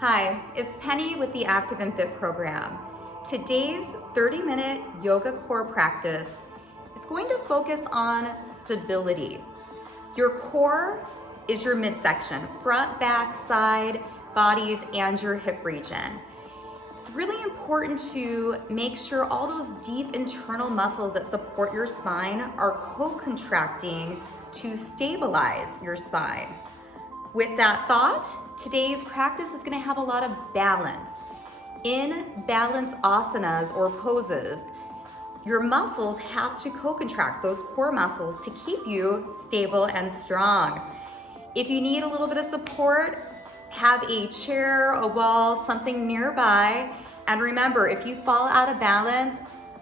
Hi, it's Penny with the Active&Fit program. Today's 30-minute yoga core practice is going to focus on stability. Your core is your midsection, front, back, side, bodies, and your hip region. It's really important to make sure all those deep internal muscles that support your spine are co-contracting to stabilize your spine. With that thought, today's practice is going to have a lot of balance. In balance asanas or poses, your muscles have to co-contract, those core muscles, to keep you stable and strong. If you need a little bit of support, have a chair, a wall, something nearby. And remember, if you fall out of balance,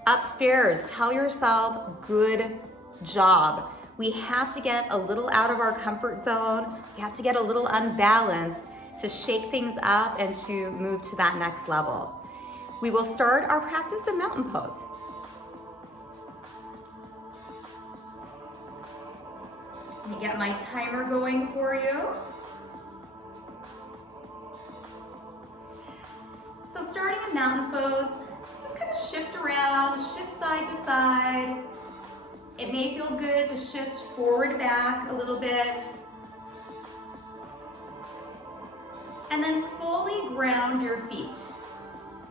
upstairs, tell yourself, good job. We have to get a little out of our comfort zone. We have to get a little unbalanced to shake things up and to move to that next level. We will start our practice in mountain pose. Let me get my timer going for you. So starting in mountain pose, just kind of shift around, shift side to side. It may feel good to shift forward, back a little bit. And then fully ground your feet.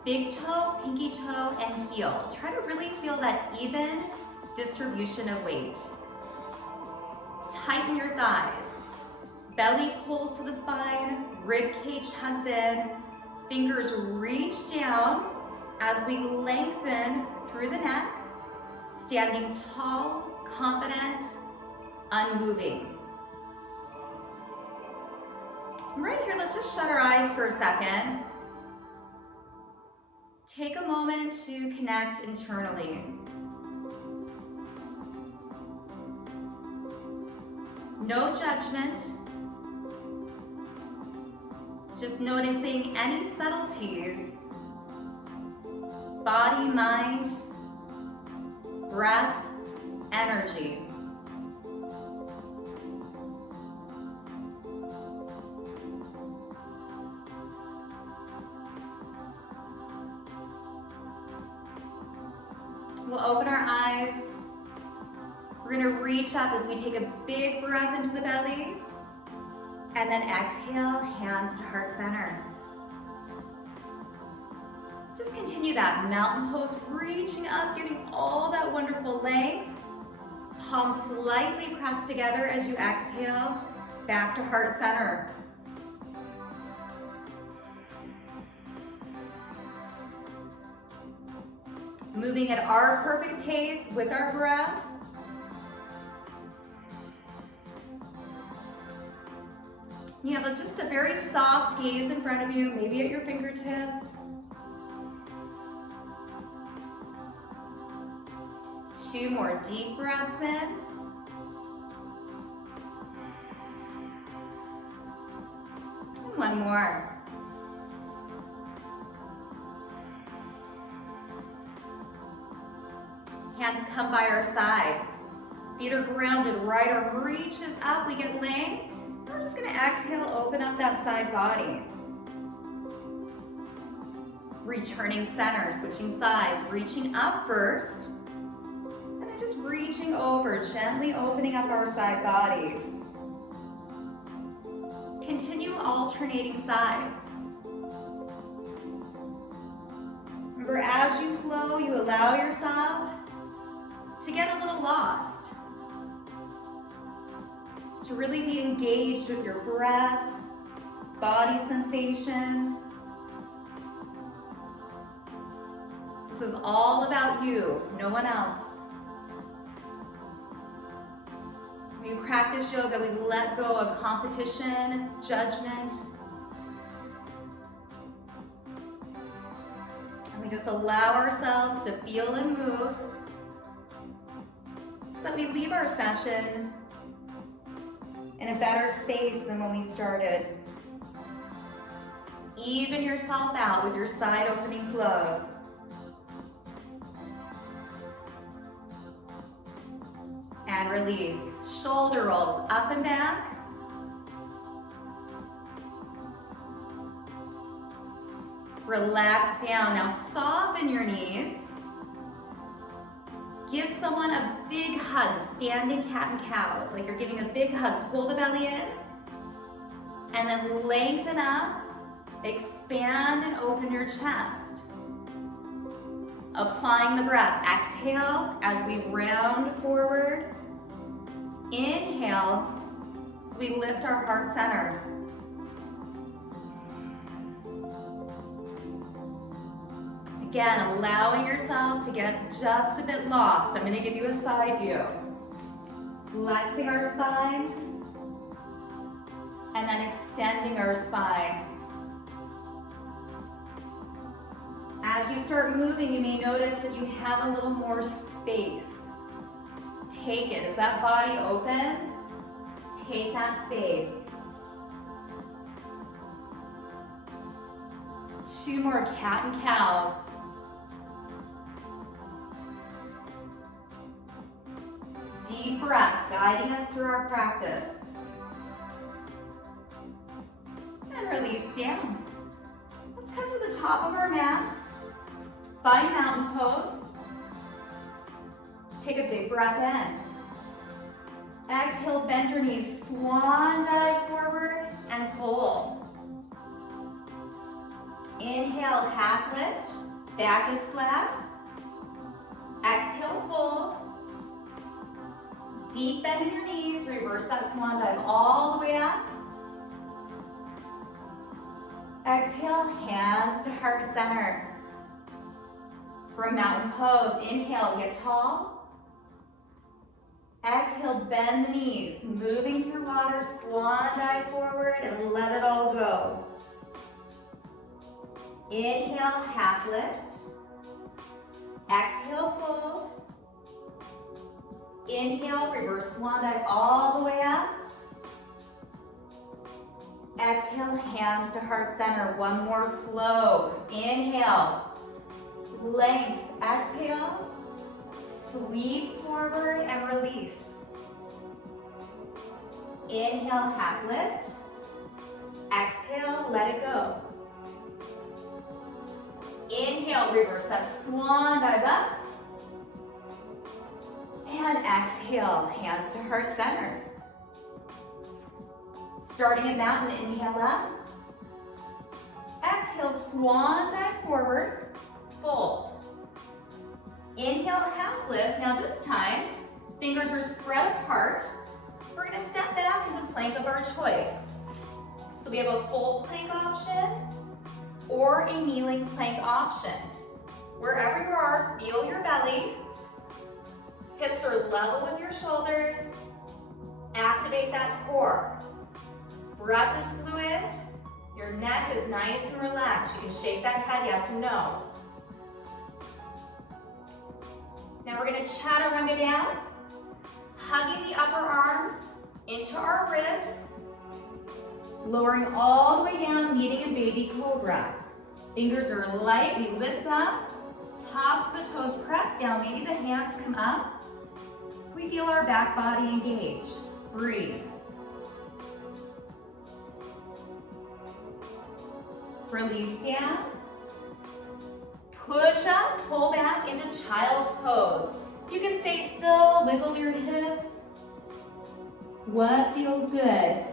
Big toe, pinky toe, and heel. Try to really feel that even distribution of weight. Tighten your thighs. Belly pulls to the spine, rib cage hugs in, fingers reach down as we lengthen through the neck. Standing tall, confident, unmoving. Right here, let's just shut our eyes for a second. Take a moment to connect internally. No judgment. Just noticing any subtleties. Body, mind, breath, energy. We'll open our eyes. We're going to reach up as we take a big breath into the belly. And then exhale, hands to heart center. Just continue that mountain pose, reaching up, getting all that wonderful length. Palms slightly pressed together as you exhale, back to heart center. Moving at our perfect pace with our breath. You have just a very soft gaze in front of you, maybe at your fingertips. Two more deep breaths in. And one more. Hands come by our side. Feet are grounded, right arm reaches up, we get length. We're just gonna exhale, open up that side body. Returning center, switching sides, reaching up first. Just reaching over, gently opening up our side body. Continue alternating sides. Remember, as you flow, you allow yourself to get a little lost. To really be engaged with your breath, body sensations. This is all about you, no one else. When we practice yoga, we let go of competition, judgment. And we just allow ourselves to feel and move so that we leave our session in a better space than when we started. Even yourself out with your side opening close. And release. Shoulder rolls up and back. Relax down. Now soften your knees. Give someone a big hug, standing cat and cows, like you're giving a big hug. Pull the belly in, and then lengthen up, expand and open your chest. Applying the breath. Exhale as we round forward. Inhale, we lift our heart center. Again, allowing yourself to get just a bit lost. I'm going to give you a side view. Flexing our spine, and then extending our spine. As you start moving, you may notice that you have a little more space. Take it. As that body opens, take that space. 2 more cat and cows. Deep breath, guiding us through our practice. And release down. Let's come to the top of our mat. Find mountain pose. Take a big breath in. Exhale, bend your knees, swan dive forward and fold. Inhale, half lift, back is flat. Exhale, fold. Deep bend in your knees, reverse that swan dive all the way up. Exhale, hands to heart center. From mountain pose, inhale, get tall. Exhale, bend the knees, moving through water, swan dive forward and let it all go. Inhale, half lift. Exhale, fold. Inhale, reverse swan dive all the way up. Exhale, hands to heart center. One more flow. Inhale, length. Exhale, sweep forward and release. Inhale, half lift. Exhale, let it go. Inhale, reverse that swan dive up. And exhale, hands to heart center. Starting in mountain, inhale up. Exhale, swan dive forward, fold. Inhale, half lift. Now this time, fingers are spread apart. We're gonna step back into plank of our choice. So we have a full plank option or a kneeling plank option. Wherever you are, feel your belly. Hips are level with your shoulders. Activate that core. Breath is fluid. Your neck is nice and relaxed. You can shake that head yes and no. Now we're gonna chaturanga down, hugging the upper arms into our ribs, lowering all the way down, meeting in baby cobra. Fingers are light, we lift up, tops of the toes press down, maybe the hands come up. We feel our back body engage. Breathe. Release down. Push up, pull back into child's pose. You can stay still, wiggle your hips. What feels good?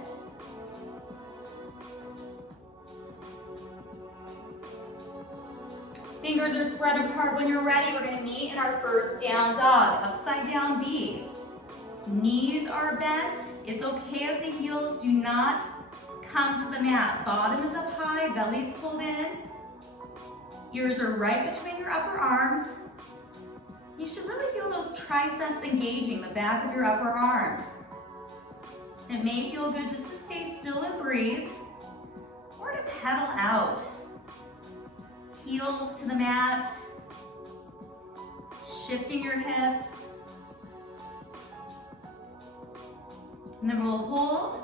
Fingers are spread apart. When you're ready, we're gonna meet in our first down dog, upside down B. Knees are bent. It's okay if the heels do not come to the mat. Bottom is up high, belly's pulled in. Ears are right between your upper arms. You should really feel those triceps engaging the back of your upper arms. It may feel good just to stay still and breathe, or to pedal out. Heels to the mat, shifting your hips. And then we'll hold.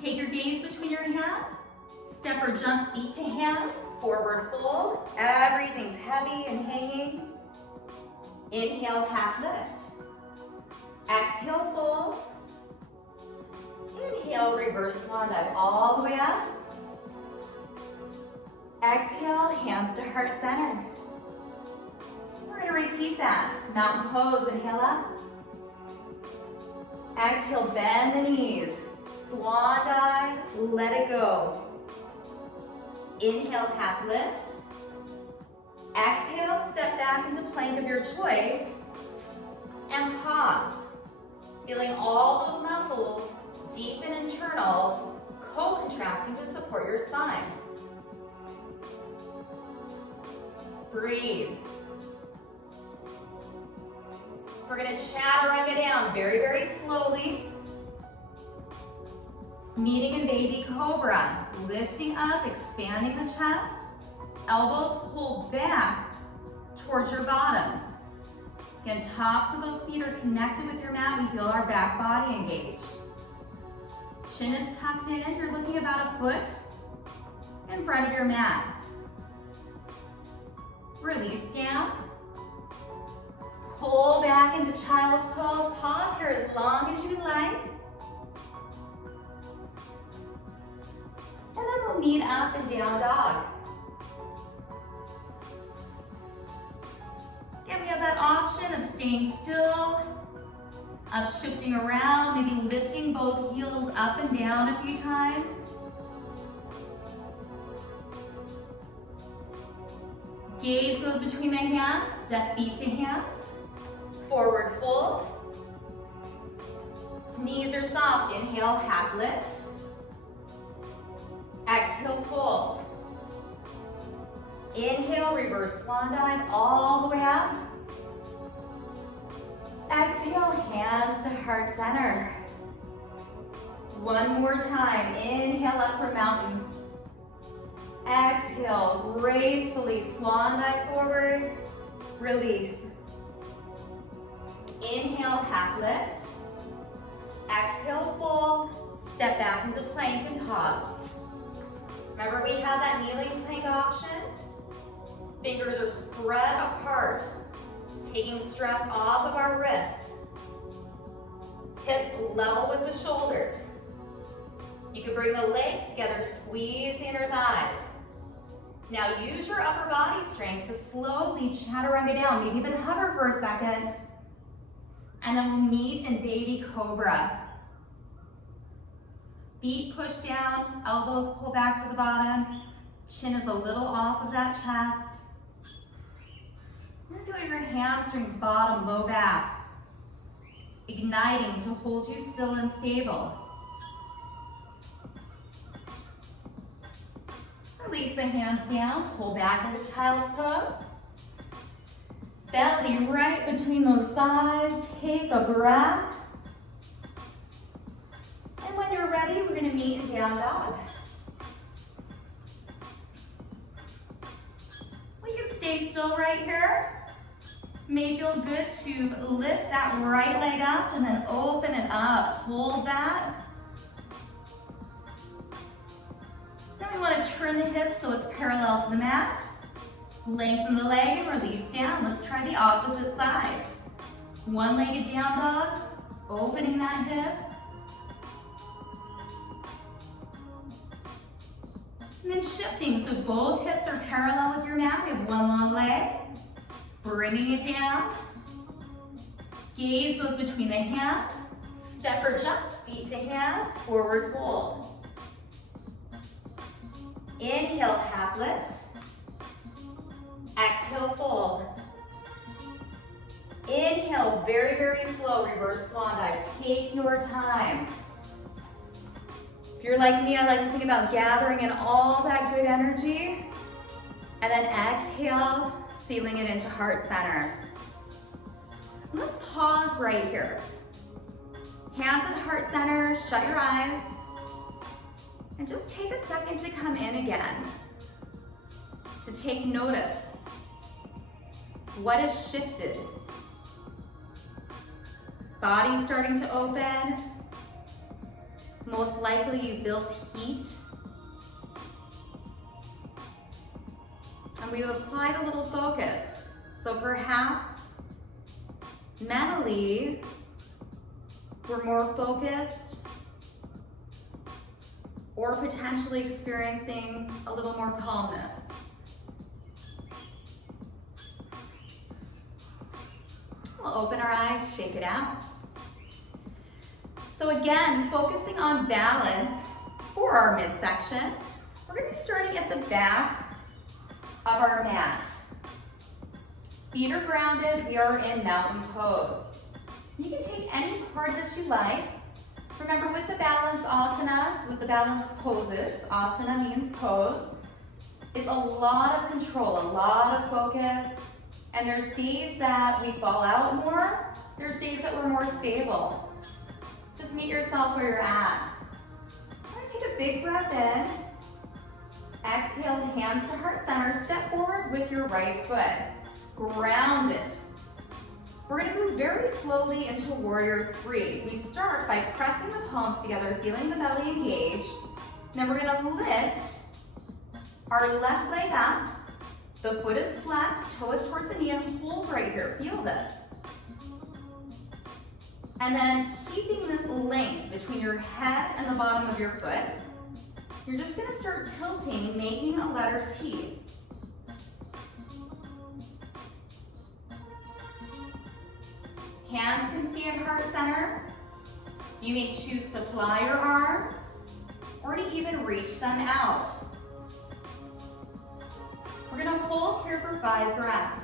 Take your gaze between your hands. Step or jump feet to hands. Forward fold. Everything's heavy and hanging. Inhale, half lift. Exhale, fold. Inhale, reverse swan dive all the way up. Exhale, hands to heart center. We're gonna repeat that. Mountain pose, inhale up. Exhale, bend the knees. Swan dive, let it go. Inhale, half lift. Exhale, step back into plank of your choice. And pause. Feeling all those muscles, deep and internal, co-contracting to support your spine. Breathe. We're gonna chaturanga down very, very slowly. Meeting in baby cobra. Lifting up, expanding the chest. Elbows pull back towards your bottom. Again, tops of those feet are connected with your mat. We feel our back body engage. Chin is tucked in. You're looking about a foot in front of your mat. Release down. Pull back into child's pose. Pause here as long as you like. And then we'll meet up and down dog. Again, we have that option of staying still, of shifting around, maybe lifting both heels up and down a few times. Gaze goes between the hands, step feet to hands. Forward fold. Knees are soft. Inhale, half lift. Exhale, fold. Inhale, reverse swan dive all the way up. Exhale, hands to heart center. One more time. Inhale up for mountain. Exhale, gracefully swan dive forward. Release. Inhale, half lift. Exhale, fold. Step back into plank and pause. Remember, we have that kneeling plank option. Fingers are spread apart, taking stress off of our wrists. Hips level with the shoulders. You can bring the legs together, squeeze the inner thighs. Now use your upper body strength to slowly chaturanga down, maybe even hover for a second. And then we'll meet in baby cobra. Feet push down, elbows pull back to the bottom. Chin is a little off of that chest. Feel your hamstrings, bottom, low back. Igniting to hold you still and stable. Release the hands down, pull back into child's pose. Belly right between those thighs, take a breath. And when you're ready, we're gonna meet in down dog. We can stay still right here. May feel good to lift that right leg up and then open it up. Hold that. Then we want to turn the hips so it's parallel to the mat. Lengthen the leg and release down. Let's try the opposite side. One-legged down dog, opening that hip. And then shifting, so both hips are parallel with your mat. We have one long leg. Bringing it down. Gaze goes between the hands. Step or jump, feet to hands, forward fold. Inhale, half lift. Exhale, fold. Inhale, very, very slow, reverse swan dive. Take your time. If you're like me, I like to think about gathering in all that good energy. And then exhale, sealing it into heart center. Let's pause right here. Hands at heart center, shut your eyes. And just take a second to come in again. To take notice. What has shifted? Body starting to open. Most likely you built heat. And we've applied a little focus. So perhaps mentally, we're more focused or potentially experiencing a little more calmness. open our eyes, shake it out. So again, focusing on balance for our midsection, we're gonna be starting at the back of our mat. Feet are grounded, we are in mountain pose. You can take any part that you like. Remember, with the balance asanas, with the balance poses, asana means pose, it's a lot of control, a lot of focus, and there's days that we fall out more, there's days that we're more stable. Just meet yourself where you're at. I'm gonna take a big breath in. Exhale, hands to heart center, step forward with your right foot. Ground it. We're gonna move very slowly into warrior three. We start by pressing the palms together, feeling the belly engage. Then we're gonna lift our left leg up. The foot is flexed, toe is towards the knee, and hold right here. Feel this. And then keeping this length between your head and the bottom of your foot, you're just gonna start tilting, making a letter T. Hands can stay at heart center. You may choose to fly your arms or to even reach them out. We're gonna hold here for 5 breaths.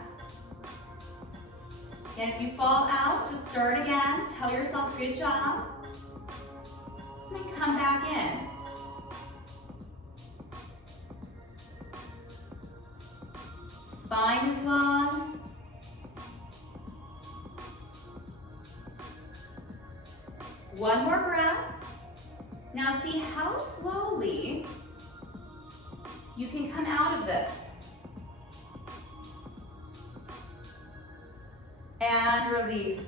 And if you fall out, just start again. Tell yourself, good job. And then come back in. Spine is long. One more breath. Now see how slowly you can come out of this. And release.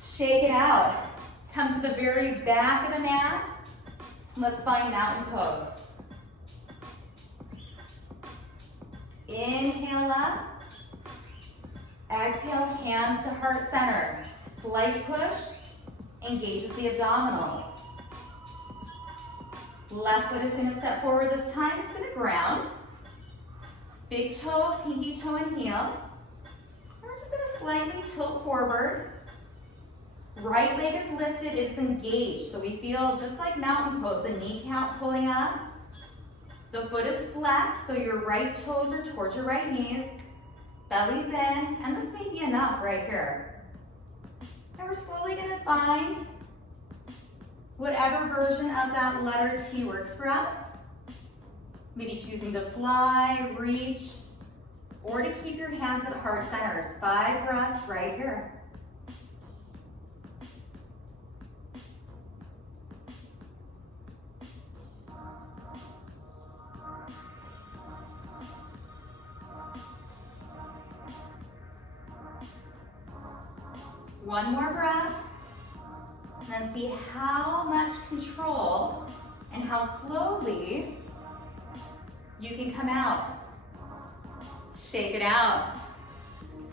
Shake it out. Come to the very back of the mat. Let's find mountain pose. Inhale up. Exhale, hands to heart center. Slight push. Engages the abdominals. Left foot is going to step forward this time. It's going to ground. Big toe, pinky toe, and heel. We're just going to slightly tilt forward. Right leg is lifted, it's engaged. So we feel just like mountain pose, the kneecap pulling up. The foot is flexed, so your right toes are towards your right knees. Belly's in, and this may be enough right here. And we're slowly gonna find whatever version of that letter T works for us. Maybe choosing to fly, reach, or to keep your hands at heart centers. 5 breaths right here. One more breath, and then see how much control and how slowly you can come out. Shake it out.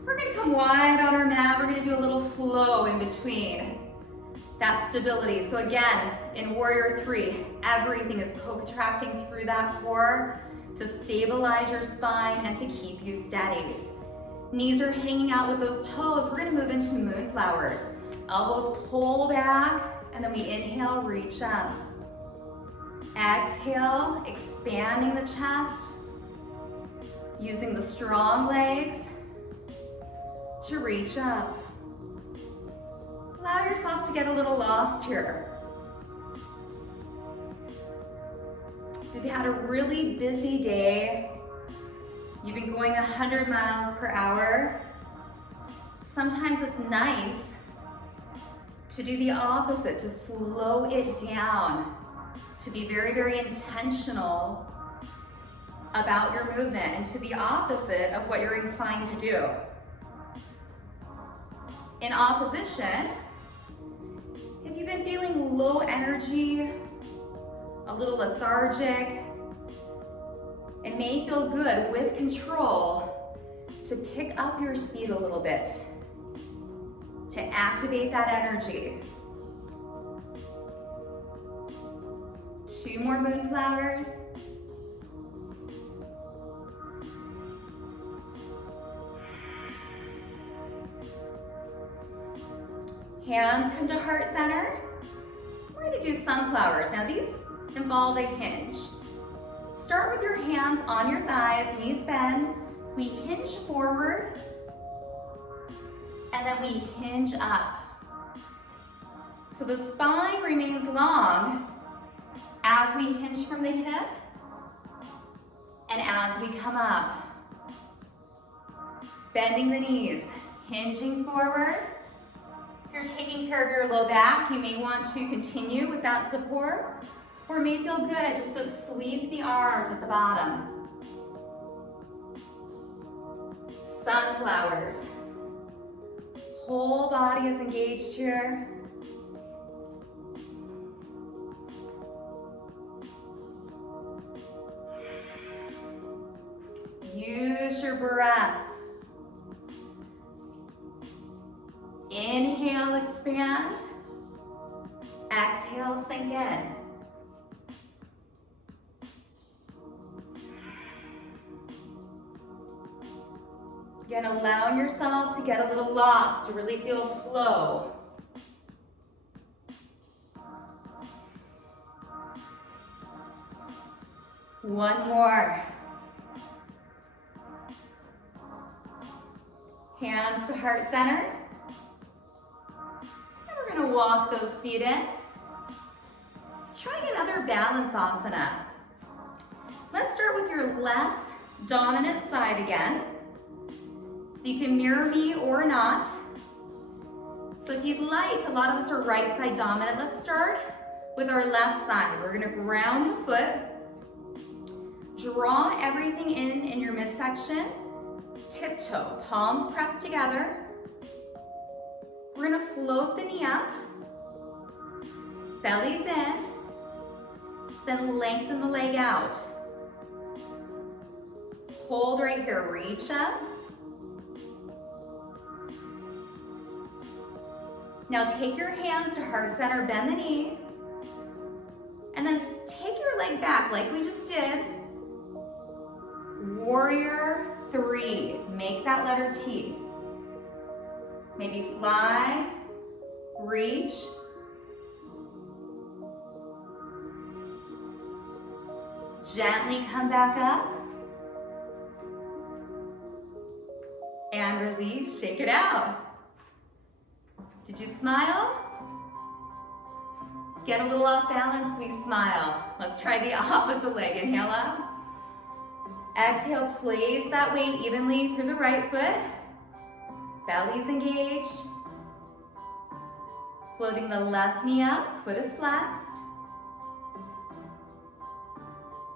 We're gonna come wide on our mat. We're gonna do a little flow in between. That stability. So again, in warrior three, everything is co-contracting through that core to stabilize your spine and to keep you steady. Knees are hanging out with those toes. We're gonna move into moonflowers. Elbows pull back, and then we inhale, reach up. Exhale, expanding the chest, using the strong legs to reach up. Allow yourself to get a little lost here. If you've had a really busy day, you've been going 100 miles per hour, sometimes it's nice to do the opposite, to slow it down, to be very, very intentional about your movement and to the opposite of what you're inclined to do. In opposition, if you've been feeling low energy, a little lethargic, it may feel good with control to pick up your speed a little bit, to activate that energy. 2 more moonflowers. Hands come to heart center. We're gonna do sunflowers. Now these involve a hinge. Start with your hands on your thighs, knees bend. We hinge forward, and then we hinge up. So the spine remains long as we hinge from the hip and as we come up. Bending the knees, hinging forward. If you're taking care of your low back, you may want to continue with that support, or it may feel good just to sweep the arms at the bottom. Sunflowers. Whole body is engaged here. Use your breath. Inhale, expand. Exhale, sink in. Again, allowing yourself to get a little lost, to really feel flow. One more. Hands to heart center. And we're gonna walk those feet in. Trying another balance asana. Let's start with your less dominant side again. So you can mirror me or not. So if you'd like, a lot of us are right side dominant. Let's start with our left side. We're gonna ground the foot. Draw everything in your midsection. Tiptoe, palms pressed together. We're gonna float the knee up. Belly's in. Then lengthen the leg out. Hold right here, reach up. Now take your hands to heart center, bend the knee. And then take your leg back like we just did. Warrior 3, make that letter T. Maybe fly, reach. Gently come back up. And release, shake it out. Did you smile? Get a little off balance, we smile. Let's try the opposite leg. Inhale up. Exhale, place that weight evenly through the right foot. Belly's engaged. Floating the left knee up, foot is flexed.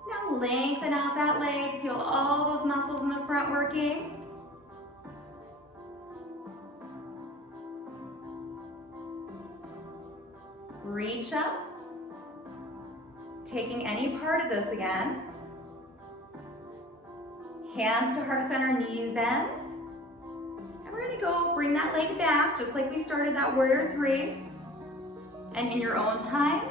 Now lengthen out that leg, feel all those muscles in the front working. Reach up, taking any part of this again. Hands to heart center, knees bends. And we're gonna go bring that leg back, just like we started that warrior 3. And in your own time,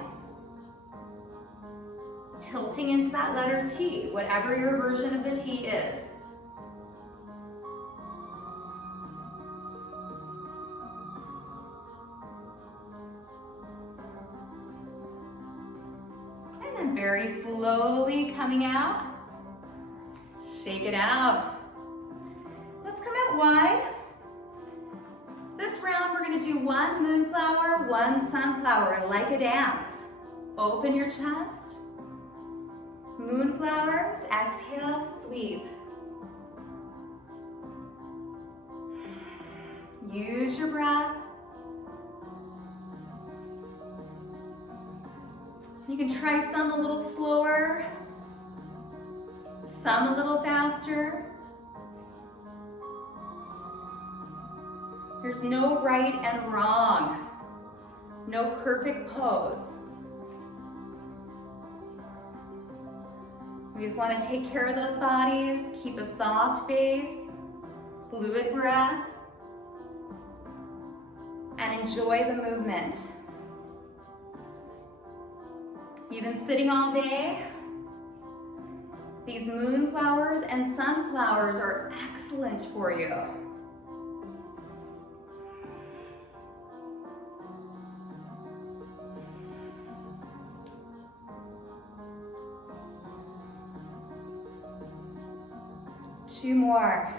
tilting into that letter T, whatever your version of the T is. And then very slowly coming out. Shake it out. Let's come out wide. This round we're gonna do one moonflower, one sunflower, like a dance. Open your chest. Moonflowers, exhale, sweep. Use your breath. You can try some a little slower, some a little faster. There's no right and wrong, no perfect pose. We just want to take care of those bodies, keep a soft base, fluid breath, and enjoy the movement. You've been sitting all day. These moonflowers and sunflowers are excellent for you. 2 more.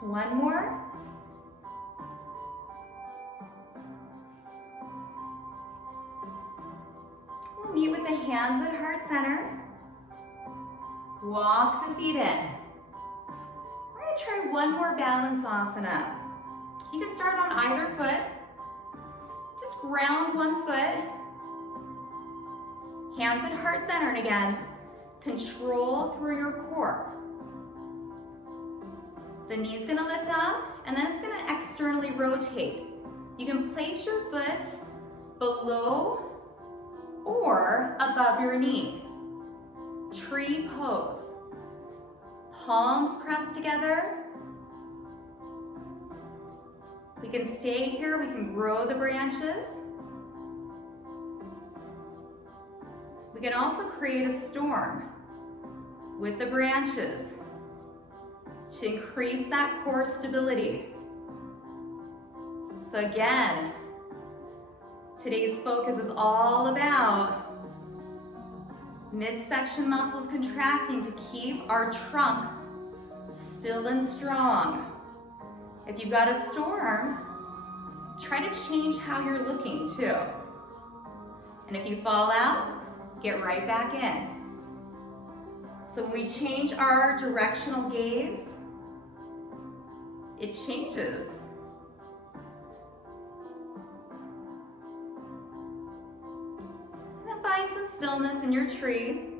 One more. We'll meet with the hands at heart center. Walk the feet in. We're going to try one more balance asana. You can start on either foot. Just ground one foot. Hands at heart center, and again, control through your core. The knee's gonna lift up, and then it's gonna externally rotate. You can place your foot below or above your knee. Tree pose. Palms pressed together. We can stay here, we can grow the branches. We can also create a storm with the branches to increase that core stability. So again, today's focus is all about midsection muscles contracting to keep our trunk still and strong. If you've got a storm, try to change how you're looking too. And if you fall out, get right back in. So when we change our directional gaze, it changes. And then find some stillness in your tree.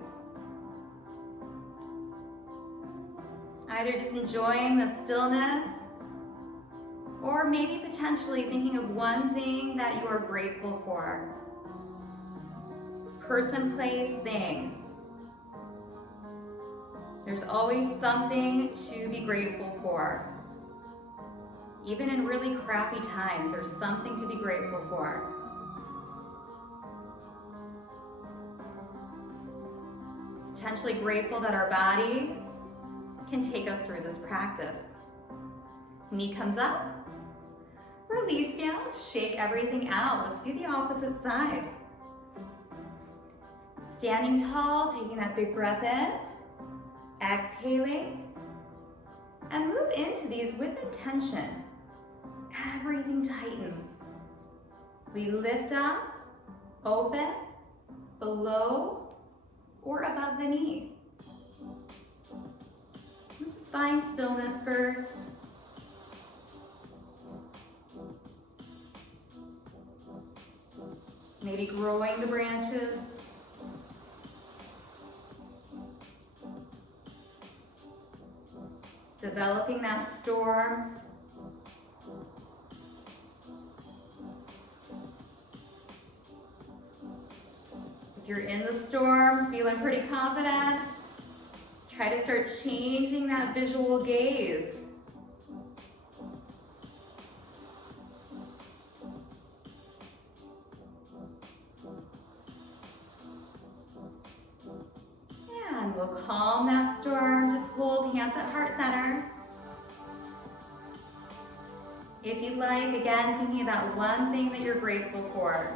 Either just enjoying the stillness, or maybe potentially thinking of one thing that you are grateful for. Person, place, thing. There's always something to be grateful for. Even in really crappy times, there's something to be grateful for. Potentially grateful that our body can take us through this practice. Knee comes up, release down, shake everything out. Let's do the opposite side. Standing tall, taking that big breath in, exhaling, and move into these with intention. Everything tightens. We lift up, open, below, or above the knee. Let's just find stillness first. Maybe growing the branches. Developing that storm. If you're in the storm, feeling pretty confident, try to start changing that visual gaze. And we'll calm that storm. Just hold hands at heart center. If you'd like, again, thinking about one thing that you're grateful for.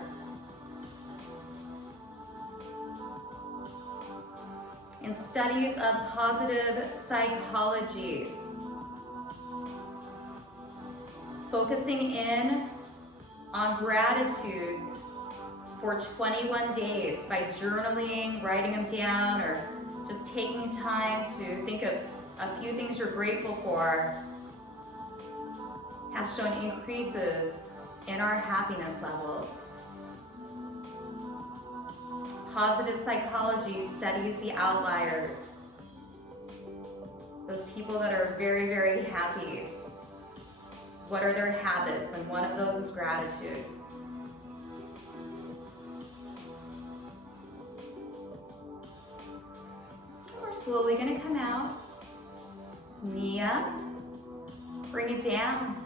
In studies of positive psychology, focusing in on gratitudes for 21 days by journaling, writing them down, or just taking time to think of a few things you're grateful for, has shown increases in our happiness levels. Positive psychology studies the outliers, those people that are very, very happy. What are their habits? And one of those is gratitude. We're slowly going to come out. Knee up. Bring it down.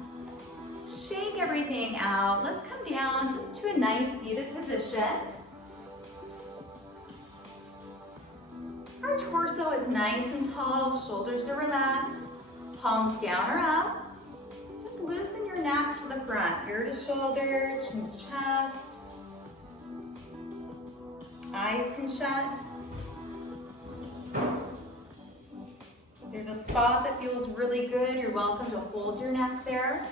Shake everything out. Let's come down just to a nice seated position. Our torso is nice and tall, shoulders are relaxed. Palms down or up. Just loosen your neck to the front, ear to shoulder, chin to chest. Eyes can shut. If there's a spot that feels really good, you're welcome to hold your neck there.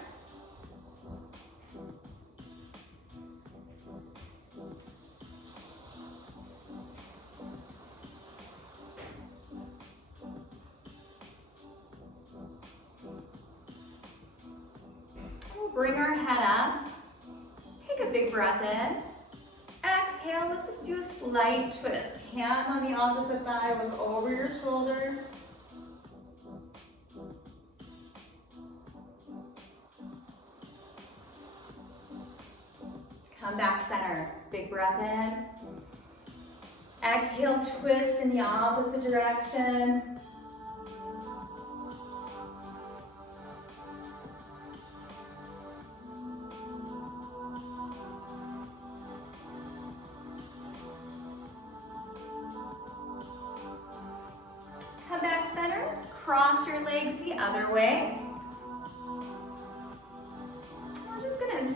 We'll bring our head up. Take a big breath in. Exhale, let's just do a slight twist. Hand on the opposite thigh, look over your shoulder. Come back center, big breath in. Exhale, twist in the opposite direction. Come back center, cross your legs the other way. We're just gonna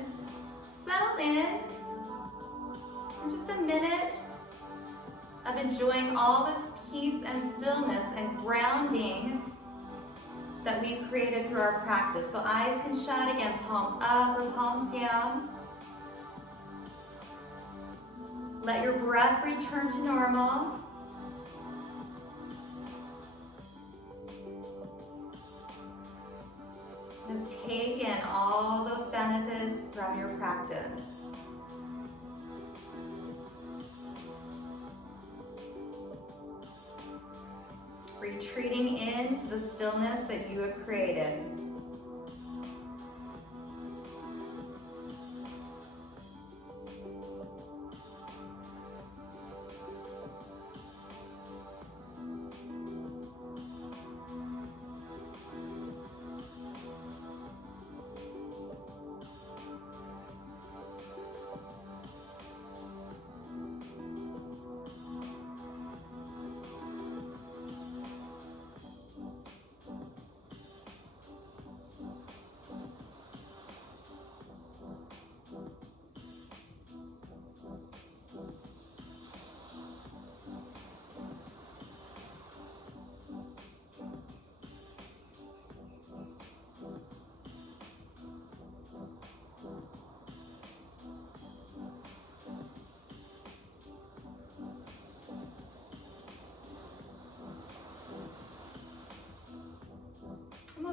settle in for just a minute of enjoying all this peace and stillness and grounding that we've created through our practice. So eyes can shut again, palms up or palms down. Let your breath return to normal. Just take in all those benefits from your practice. Retreating into the stillness that you have created.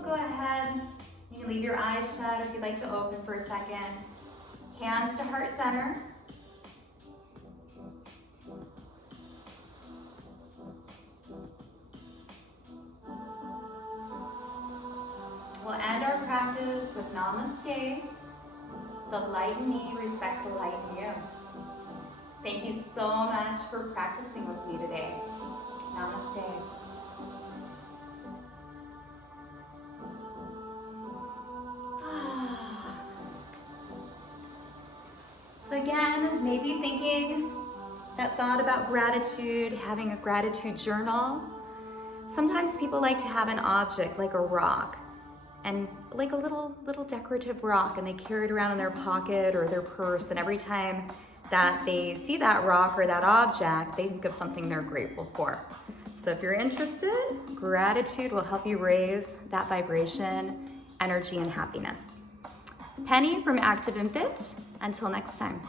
Go ahead, you can leave your eyes shut if you'd like to open for a second. Hands to heart center. We'll end our practice with namaste. The light in me respects the light in you. Thank you so much for practicing with me today. Namaste. So again, maybe thinking that thought about gratitude, having a gratitude journal. Sometimes people like to have an object like a rock, and like a little decorative rock, and they carry it around in their pocket or their purse, and every time that they see that rock or that object, they think of something they're grateful for. So if you're interested, gratitude will help you raise that vibration, energy, and happiness. Penny from Active&Fit. Until next time.